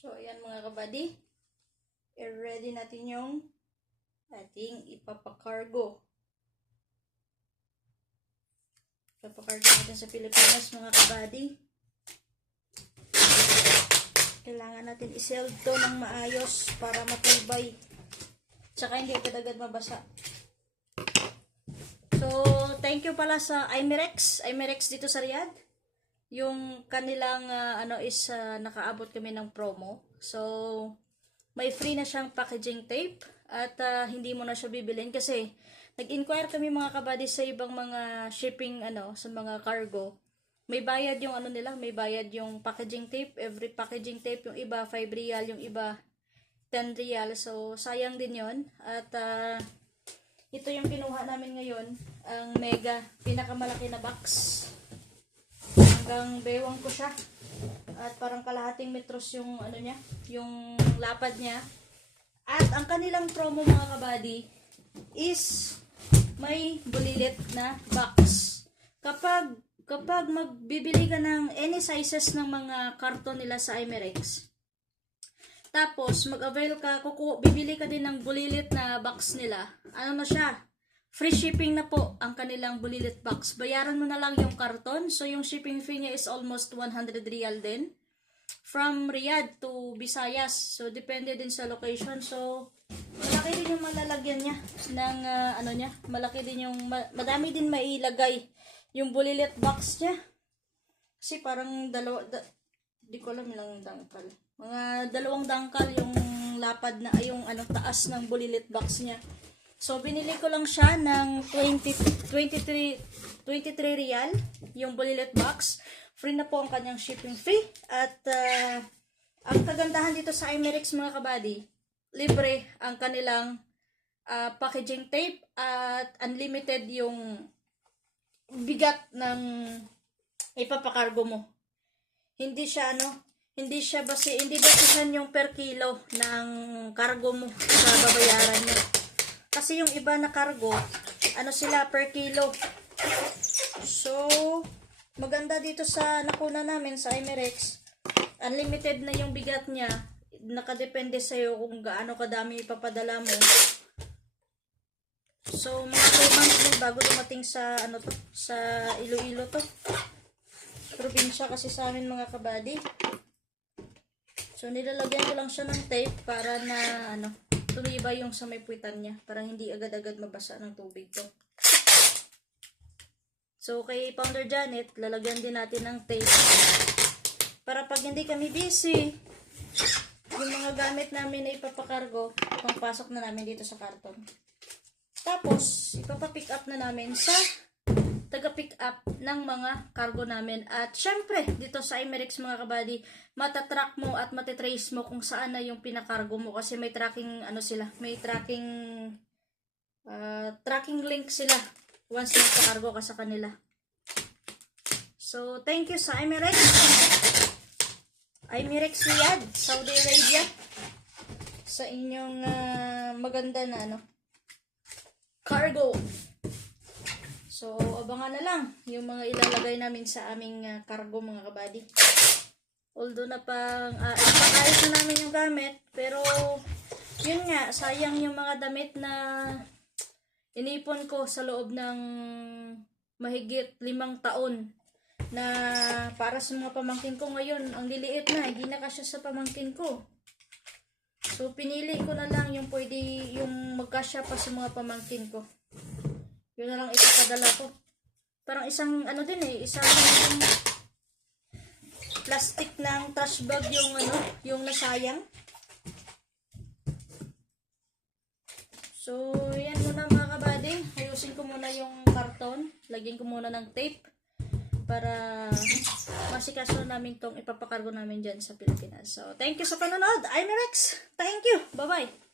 So, ayan mga kabady. I-ready natin yung ating ipapakargo. Ipapakargo natin sa Pilipinas mga kabady. Kailangan natin i-seld to ng maayos para matibay. Tsaka hindi agad mabasa. So, thank you pala sa Imerex. Imerex dito sa Riyadh. Yung kanilang nakaabot kami ng promo. So, may free na siyang packaging tape at hindi mo na siya bibilin kasi nag-inquire kami mga kabady sa ibang mga shipping sa mga cargo. May bayad yung nila, may bayad yung packaging tape. Every packaging tape, yung iba 5 riyal, yung iba 10 riyal. So, sayang din yon. At ito yung kinuha namin ngayon, ang mega, pinakamalaki na box. Hanggang bewang ko siya. At parang kalahating metros yung niya, yung lapad niya. At ang kanilang promo mga kabady is may bulilit na box. Kapag magbibili ka ng any sizes ng mga karton nila sa Imerex, tapos mag-avail ka, bibili ka din ng bulilit na box nila, na siya? Free shipping na po ang kanilang bulilit box. Bayaran mo na lang yung karton. So, yung shipping fee niya is almost 100 riyal din. From Riyadh to Visayas. So, depende din sa location. So, malaki din yung malalagyan niya ng niya. Malaki din yung, madami din mailagay yung bulilit box niya. Kasi parang di ko alam ilang dangkal. Mga 2 dangkal yung lapad na, yung taas ng bulilit box niya. So, binili ko lang siya ng 23 riyal, yung bulilit box. Free na po ang kanyang shipping fee. At ang kagandahan dito sa Imerex mga kabady, libre ang kanilang packaging tape at unlimited yung bigat ng ipapakargo mo. Hindi siya hindi basihan yung per kilo ng cargo mo sa babayaran mo. Kasi yung iba na cargo, sila per kilo. So, maganda dito sa nakuna namin sa Imerex, unlimited na yung bigat niya. Nakadepende sa'yo kung gaano kadami ipapadala mo. So, mga 2 months din bago dumating sa sa Iloilo to. Probinsya kasi sa amin mga kabady. So, nilalagyan ko lang siya ng tape para na tumibay yung sa may puwitan niya. Parang hindi agad-agad mabasa ng tubig to. So, kay Founder Janet, lalagyan din natin ng tape. Para pag hindi kami busy, yung mga gamit namin na ipapakargo, pangpasok na namin dito sa karton. Tapos, ipapapick up na namin sa taga-pick up ng mga cargo namin. At syempre, dito sa Imerex mga kabady, matatrack mo at matitrace mo kung saan na yung pinakargo mo. Kasi may tracking, may tracking link sila once nagpakargo ka sa kanila. So, thank you sa Imerex. Imerex Riyadh, Saudi Arabia. Sa inyong maganda na cargo. So, abangan na lang yung mga ilalagay namin sa aming cargo mga kabady. Although ipakayos na namin yung gamit, pero yun nga, sayang yung mga damit na inipon ko sa loob ng mahigit 5 taon na para sa mga pamangkin ko ngayon. Ang liliit na, hindi na kasya sa pamangkin ko. So, pinili ko na lang yung pwede yung magkasya pa sa mga pamangkin ko. Yun na lang ipapadala ko. Parang isang isang plastic ng trash bag yung nasayang. So, yan muna mga kabady. Ayusin ko muna yung karton. Lagyan ko muna ng tape para masikaso namin tong ipapakargo namin dyan sa Pilipinas. So, thank you sa panonood. Imerex. Thank you. Bye-bye.